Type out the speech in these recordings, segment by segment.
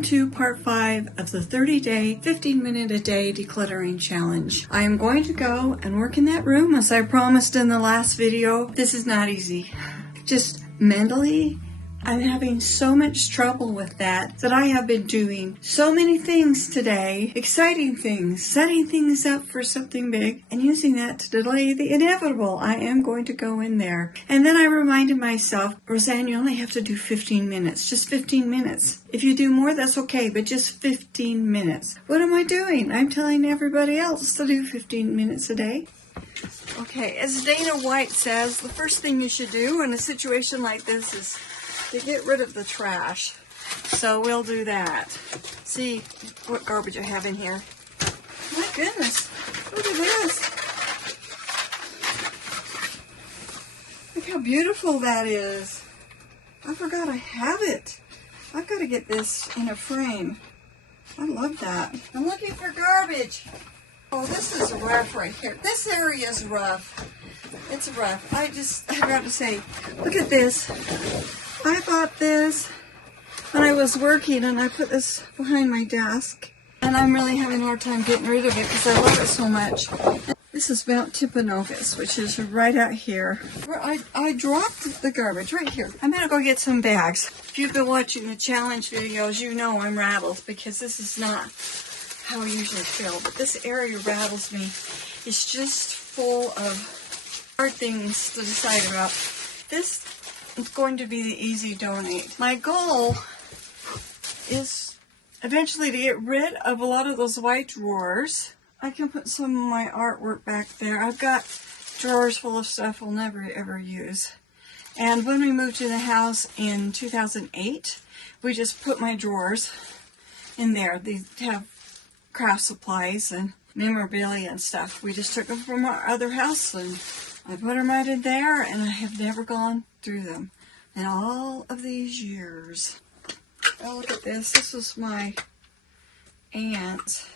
Welcome to part 5 of the 30-day, 15-minute a day decluttering challenge. I am going to go and work in that room as I promised in the last video. This is not easy. Just mentally, I'm having so much trouble with that I have been doing so many things today, exciting things, setting things up for something big, and using that to delay the inevitable. I am going to go in there. And then I reminded myself, Roseanne, you only have to do 15 minutes, just 15 minutes. If you do more, that's okay, but just 15 minutes. What am I doing? I'm telling everybody else to do 15 minutes a day. Okay, as Dana White says, the first thing you should do in a situation like this is to get rid of the trash. So we'll do that. See what garbage I have in here. My goodness, look at this. Look how beautiful that is. I forgot I have it. I've got to get this in a frame. I love that. I'm looking for garbage. Oh, this is rough right here. This area is rough. It's rough. I got to say, look at this. I bought this when I was working, and I put this behind my desk, and I'm really having a hard time getting rid of it because I love it so much. This is Mount Timpanogos, which is right out here, where I dropped the garbage right here. I'm gonna go get some bags. If you've been watching the challenge videos, you know I'm rattled because this is not how I usually feel, but this area rattles me. It's just full of hard things to decide about. This is going to be the easy donate. My goal is eventually to get rid of a lot of those white drawers. I can put some of my artwork back there. I've got drawers full of stuff I'll never ever use. And when we moved to the house in 2008, we just put my drawers in there. They have craft supplies and memorabilia and stuff. We just took them from our other house and I put them right in there, and I have never gone through them in all of these years. Oh, look at this. This was my aunt.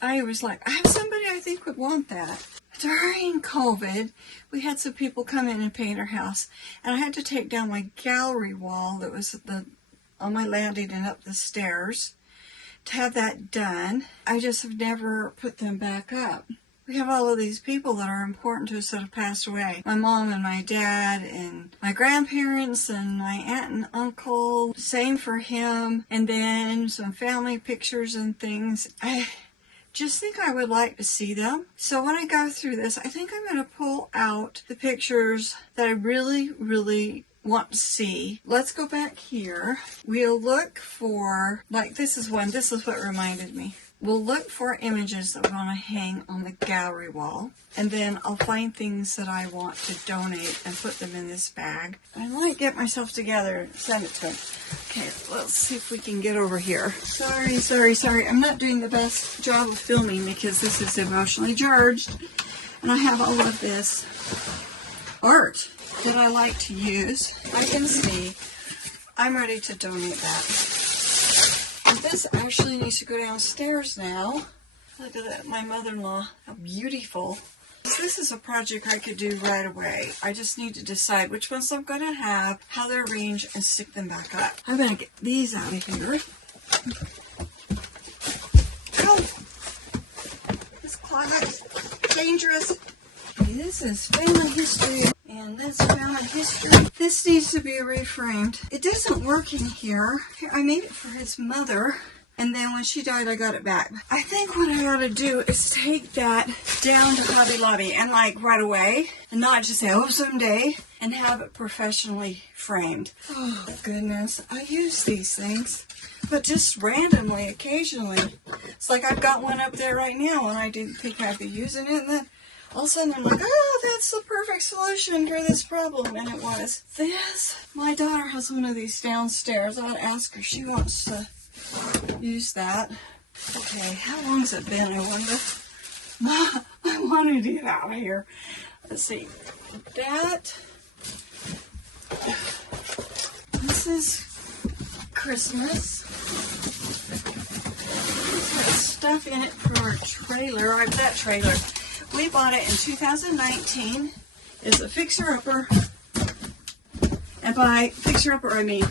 I was like, I have somebody I think would want that. During COVID, we had some people come in and paint our house, and I had to take down my gallery wall that was on my landing and up the stairs to have that done. I just have never put them back up. We have all of these people that are important to us that have passed away. My mom and my dad and my grandparents and my aunt and uncle. Same for him. And then some family pictures and things. I just think I would like to see them. So when I go through this, I think I'm going to pull out the pictures that I really, really want to see. Let's go back here. We'll look for, like this is one. This is what reminded me. We'll look for images that we want to hang on the gallery wall, and then I'll find things that I want to donate and put them in this bag. I might get myself together and send it to them. Okay, let's see if we can get over here. Sorry. I'm not doing the best job of filming because this is emotionally charged, and I have all of this art that I like to use. I can see I'm ready to donate that. And this actually needs to go downstairs now. Look at that, my mother-in-law. How beautiful. This is a project I could do right away. I just need to decide which ones I'm going to have, how they're arranged, and stick them back up. I'm going to get these out of here. Ow! This closet's dangerous. This is family history. And this family history. This needs to be reframed. It doesn't work in here. I made it for his mother, and then when she died, I got it back. I think what I ought to do is take that down to Hobby Lobby and like right away, and not just say, oh, someday, and have it professionally framed. Oh, goodness. I use these things, but just randomly, occasionally. It's like I've got one up there right now, and I didn't think I'd be using it, and then all of a sudden I'm like, oh, that's the perfect solution for this problem. And it was. This, my daughter has one of these downstairs. I'll ask her. She wants to use that. Okay, how long has it been, I wonder? I wanted to get out of here. Let's see. This is Christmas. There's stuff in it for our trailer. That trailer. We bought it in 2019. It's a fixer-upper. And by fixer-upper, I mean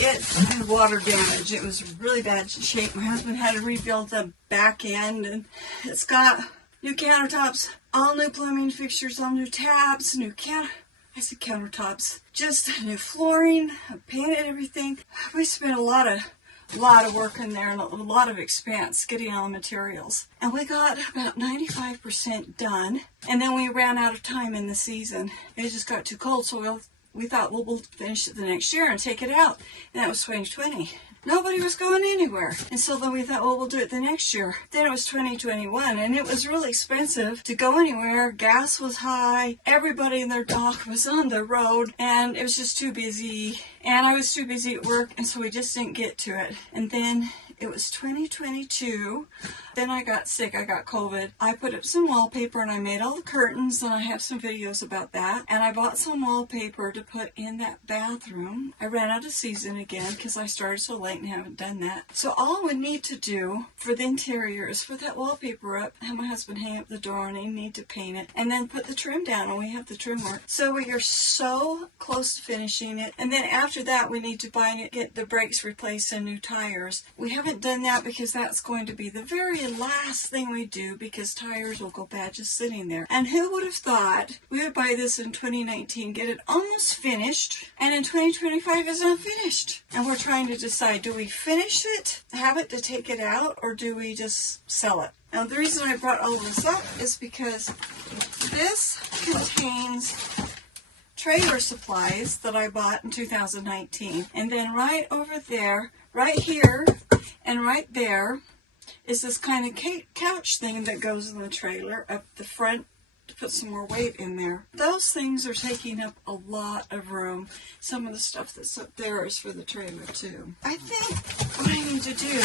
it had water damage. It was really bad shape. My husband had to rebuild the back end, and it's got new countertops, all new plumbing fixtures, all new taps, countertops, just new flooring. I painted everything. We spent a lot of work in there and a lot of expense getting all the materials. And we got about 95% done. And then we ran out of time in the season. It just got too cold, so we thought, well, we'll finish it the next year and take it out. And that was 2020. Nobody was going anywhere. And so then we thought, well, we'll do it the next year. Then it was 2021, and it was really expensive to go anywhere. Gas was high. Everybody and their dog was on the road, and it was just too busy. And I was too busy at work, and so we just didn't get to it. And then it was 2022. Then I got sick. I got COVID. I put up some wallpaper and I made all the curtains, and I have some videos about that. And I bought some wallpaper to put in that bathroom. I ran out of season again because I started so late and haven't done that. So all we need to do for the interior is put that wallpaper up, have my husband hang up the door, and I need to paint it, and then put the trim down, and we have the trim work. So we are so close to finishing it. And then after that, we need to get the brakes replaced and new tires. We haven't done that because that's going to be the very last thing we do, because tires will go bad just sitting there. And who would have thought we would buy this in 2019, get it almost finished, and in 2025 it's not finished. And we're trying to decide, do we finish it, have it to take it out, or do we just sell it? Now the reason I brought all this up is because this contains trailer supplies that I bought in 2019. And then right over there, right here, and right there is this kind of couch thing that goes in the trailer up the front to put some more weight in there. Those things are taking up a lot of room. Some of the stuff that's up there is for the trailer too. I think what I need to do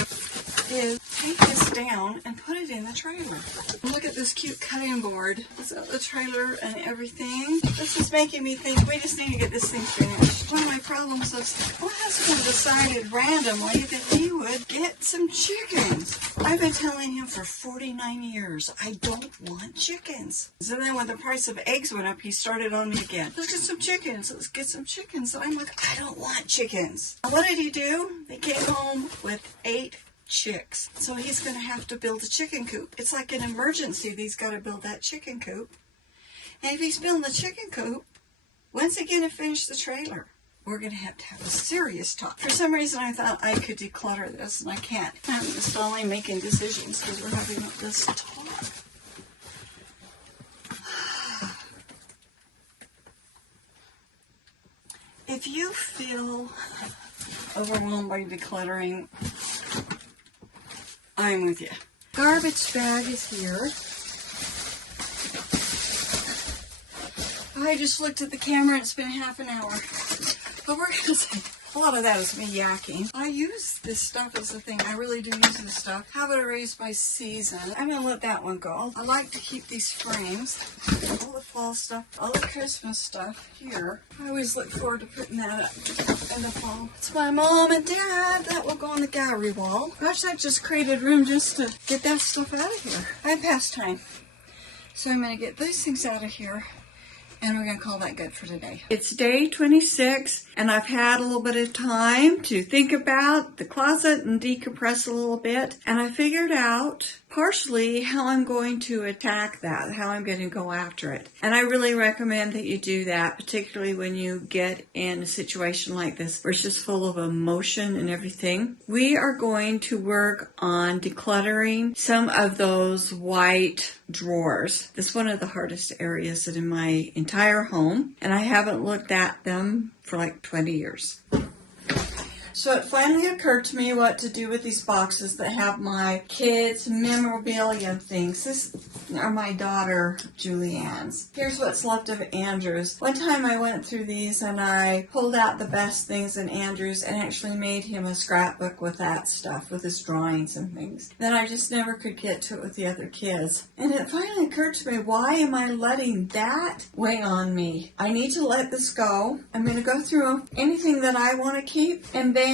is take this down and put it in the trailer. Look at this cute cutting board. It's got the trailer and everything. This is making me think we just need to get this thing finished. One of my problems is my husband decided randomly that he would get some chickens. I've been telling him for 49 years, I don't want chickens. So then when the price of eggs went up, he started on me again. Let's get some chickens. Let's get some chickens. And I'm like, I don't want chickens. What did he do? He came home with 8 chicks. So he's going to have to build a chicken coop. It's like an emergency that he's got to build that chicken coop. And if he's building the chicken coop, when's he going to finish the trailer? We're going to have a serious talk. For some reason, I thought I could declutter this, and I can't. I'm just only making decisions because we're having this talk. If you feel overwhelmed by decluttering, I'm with you. Garbage bag is here. I just looked at the camera and it's been half an hour. But we're going to say, a lot of that is me yakking. I use this stuff as a thing. I really do use this stuff. How about erase by season? I'm going to let that one go. I like to keep these frames. All the fall stuff, all the Christmas stuff here. I always look forward to putting that up in the fall. It's my mom and dad. That will go on the gallery wall. Gosh, that just created room just to get that stuff out of here. I'm past time. So I'm going to get these things out of here. And we're going to call that good for today. It's day 26, and I've had a little bit of time to think about the closet and decompress a little bit. And I figured out partially how I'm going to attack that, how I'm going to go after it. And I really recommend that you do that, particularly when you get in a situation like this where it's just full of emotion and everything. We are going to work on decluttering some of those white drawers. This is one of the hardest areas in my entire home, and I haven't looked at them for like 20 years. So it finally occurred to me what to do with these boxes that have my kids' memorabilia and things. This are my daughter Julianne's. Here's what's left of Andrew's. One time I went through these and I pulled out the best things in Andrew's and actually made him a scrapbook with that stuff, with his drawings and things. Then I just never could get to it with the other kids. And it finally occurred to me, why am I letting that weigh on me? I need to let this go. I'm going to go through anything that I want to keep, and then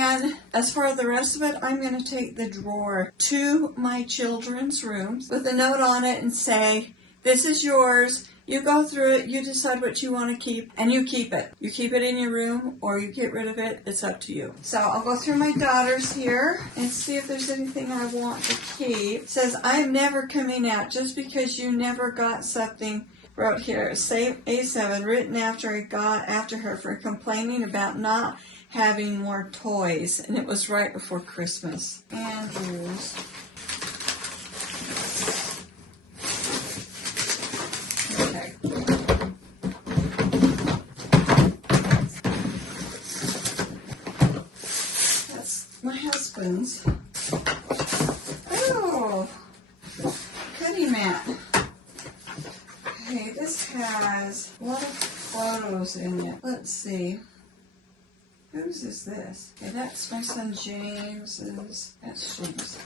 as for the rest of it, I'm going to take the drawer to my children's rooms with a note on it and say, this is yours. You go through it, you decide what you want to keep, and you keep it. You keep it in your room, or you get rid of it. It's up to you. So I'll go through my daughter's here and see if there's anything I want to keep. It says, I'm never coming out just because you never got something. Wrote here, save A7, written after I got after her for complaining about not having more toys. And it was right before Christmas. Andrews. Okay. That's my husband's. Oh, cutting mat. Okay, this has a lot of photos in it. Let's see. Whose is this? Okay, that's my son James's. That's James.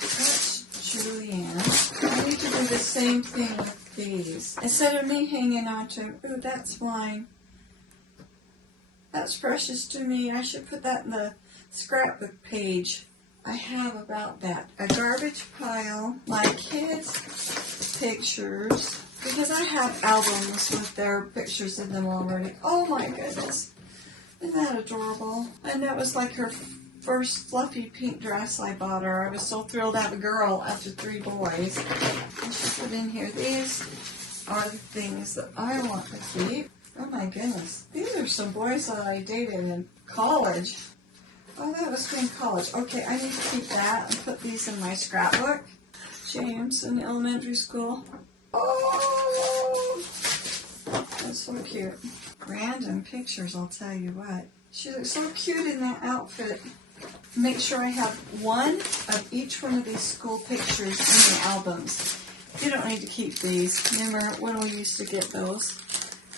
That's Julianne. I need to do the same thing with these. Instead of me hanging on to, ooh, that's mine. That's precious to me. I should put that in the scrapbook page. I have about that. A garbage pile, my kids' pictures, because I have albums with their pictures in them already. Oh my goodness. Isn't that adorable? And that was like her first fluffy pink dress I bought her. I was so thrilled to have a girl after 3 boys. And she put in here, these are the things that I want to keep. Oh my goodness. These are some boys that I dated in college. Oh, that was in college. Okay, I need to keep that and put these in my scrapbook. James in elementary school. Oh, that's so cute. Random pictures, I'll tell you what. She looks so cute in that outfit. Make sure I have one of each one of these school pictures in the albums. You don't need to keep these. Remember when we used to get those?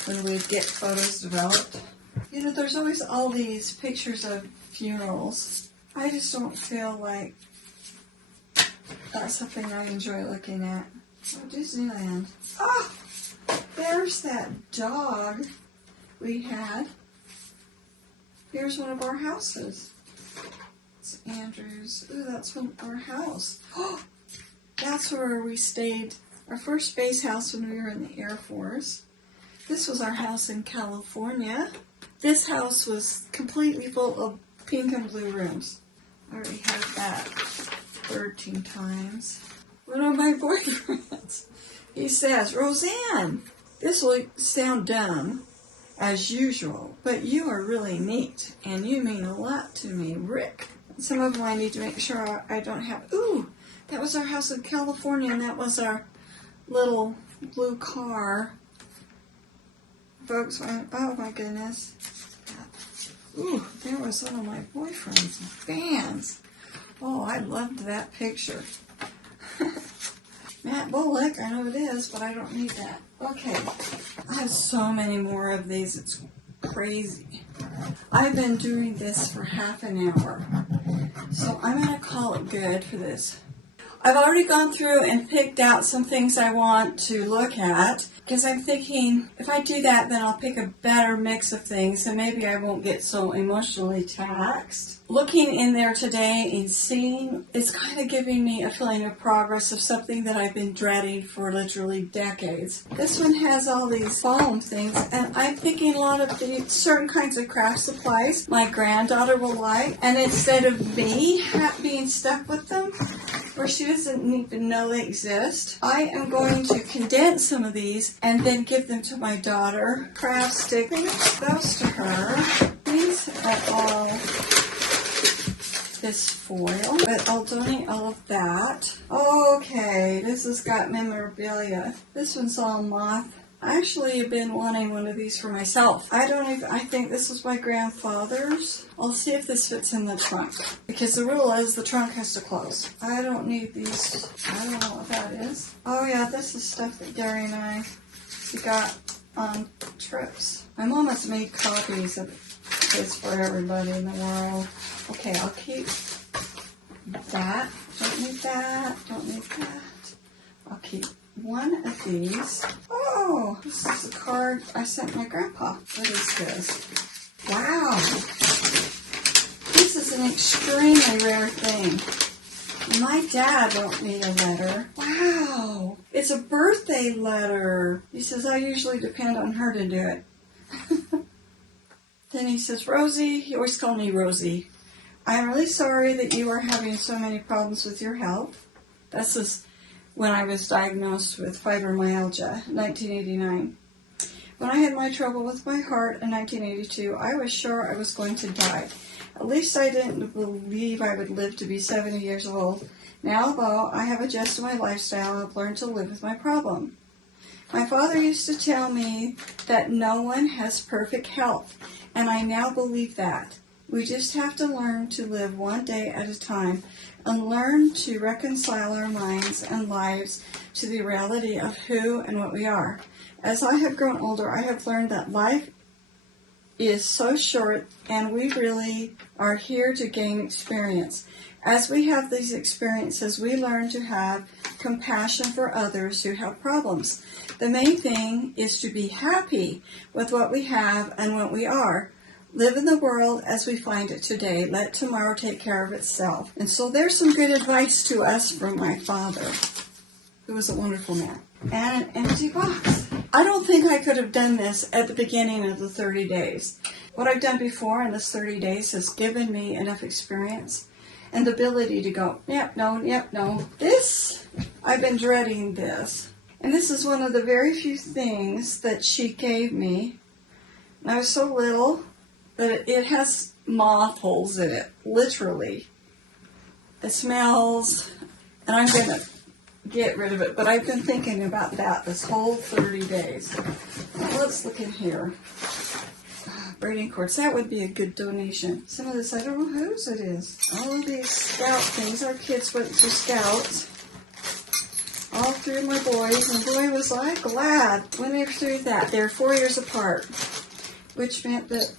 When we'd get photos developed? You know, there's always all these pictures of funerals. I just don't feel like that's something I enjoy looking at. Oh, Disneyland. Oh, there's that dog we had. Here's one of our houses. It's Andrews. Ooh, that's from our house. Oh, that's where we stayed. Our first base house when we were in the Air Force. This was our house in California. This house was completely full of pink and blue rooms. I already had that 13 times. One of my boyfriends, he says, Roseanne, this will sound dumb as usual, but you are really neat and you mean a lot to me, Rick. Some of them I need to make sure I don't have. Ooh, that was our house in California, and that was our little blue car. Folks went, oh my goodness. Ooh, there was one of my boyfriend's vans. Oh, I loved that picture. Matt Bullock, I know it is, but I don't need that. Okay, I have so many more of these, it's crazy. I've been doing this for half an hour, so I'm going to call it good for this. I've already gone through and picked out some things I want to look at, because I'm thinking if I do that, then I'll pick a better mix of things, and maybe I won't get so emotionally taxed. Looking in there today and seeing, it's kind of giving me a feeling of progress of something that I've been dreading for literally decades. This one has all these foam things, and I'm thinking a lot of the certain kinds of craft supplies my granddaughter will like, and instead of me being stuck with them, where she doesn't even know they exist, I am going to condense some of these and then give them to my daughter. Craft stick, those to her. These are all this foil, but I'll donate all of that. Okay, this has got memorabilia. This one's all moth. I actually have been wanting one of these for myself. I think this was my grandfather's. I'll see if this fits in the trunk, because the rule is the trunk has to close. I don't need these. I don't know what that is. Oh yeah, this is stuff that Gary and I got on trips. My mom has made copies of this for everybody in the world. Okay, I'll keep that. Don't need that. Don't need that. I'll keep one of these. Oh, this is a card I sent my grandpa. What is this? Wow. This is an extremely rare thing. My dad wrote me a letter. Wow. It's a birthday letter. He says, I usually depend on her to do it. Then he says, Rosie, he always called me Rosie. I'm really sorry that you are having so many problems with your health. This is when I was diagnosed with fibromyalgia in 1989. When I had my trouble with my heart in 1982, I was sure I was going to die. At least I didn't believe I would live to be 70 years old. Now, though, I have adjusted my lifestyle, I've learned to live with my problem. My father used to tell me that no one has perfect health, and I now believe that. We just have to learn to live one day at a time and learn to reconcile our minds and lives to the reality of who and what we are. As I have grown older, I have learned that life is so short and we really are here to gain experience. As we have these experiences, we learn to have compassion for others who have problems. The main thing is to be happy with what we have and what we are. Live in the world as we find it today. Let tomorrow take care of itself. And so there's some good advice to us from my father, who was a wonderful man. And an empty box. I don't think I could have done this at the beginning of the 30 days. What I've done before in this 30 days has given me enough experience and the ability to go, yep, no. This, I've been dreading this. And this is one of the very few things that she gave me. And I was so little that it has moth holes in it, literally. It smells, and I'm going to get rid of it, but I've been thinking about that this whole 30 days. Now, let's look in here. Braiding cords, that would be a good donation. Some of this, I don't know whose it is. All of these scout things, our kids went to scouts. All three of my boys, and boy was I glad when they were through that. They're 4 years apart, which meant that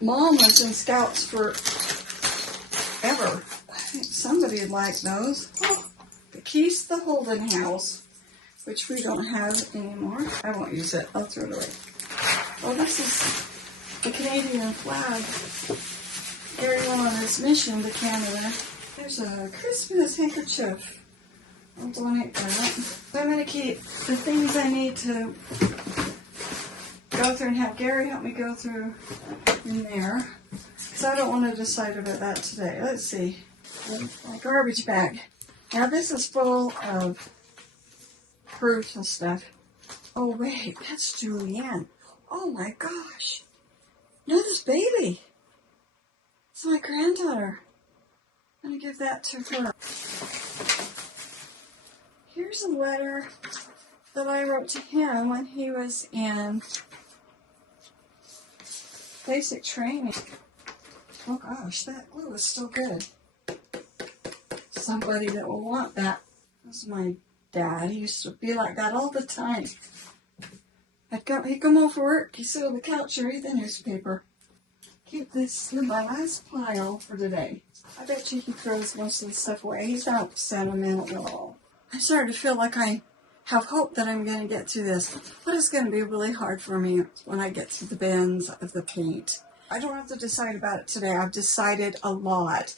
Mom was in scouts forever. I think somebody would like those. Oh, the keys to the Holden house, which we don't have anymore. I won't use it. I'll throw it away. Oh, this is the Canadian flag. Gary went on his mission to Canada. There's a Christmas handkerchief. I'll donate that. I'm going to keep the things I need to go through and have Gary help me go through in there. Because I don't want to decide about that today. Let's see. My garbage bag. Now this is full of fruit and stuff. Oh wait, that's Julianne. Oh my gosh. No, this baby. It's my granddaughter. I'm going to give that to her. Here's a letter that I wrote to him when he was in basic training. Oh gosh, that glue is still good. Somebody that will want that. That's my dad. He used to be like that all the time. He'd come home from work, he'd sit on the couch and read the newspaper. Keep this in my last pile for today. I bet you he throws most of the stuff away. He's not sentimental at all. I'm starting to feel like I have hope that I'm going to get through this. But it's going to be really hard for me when I get to the bins of the paint. I don't have to decide about it today. I've decided a lot.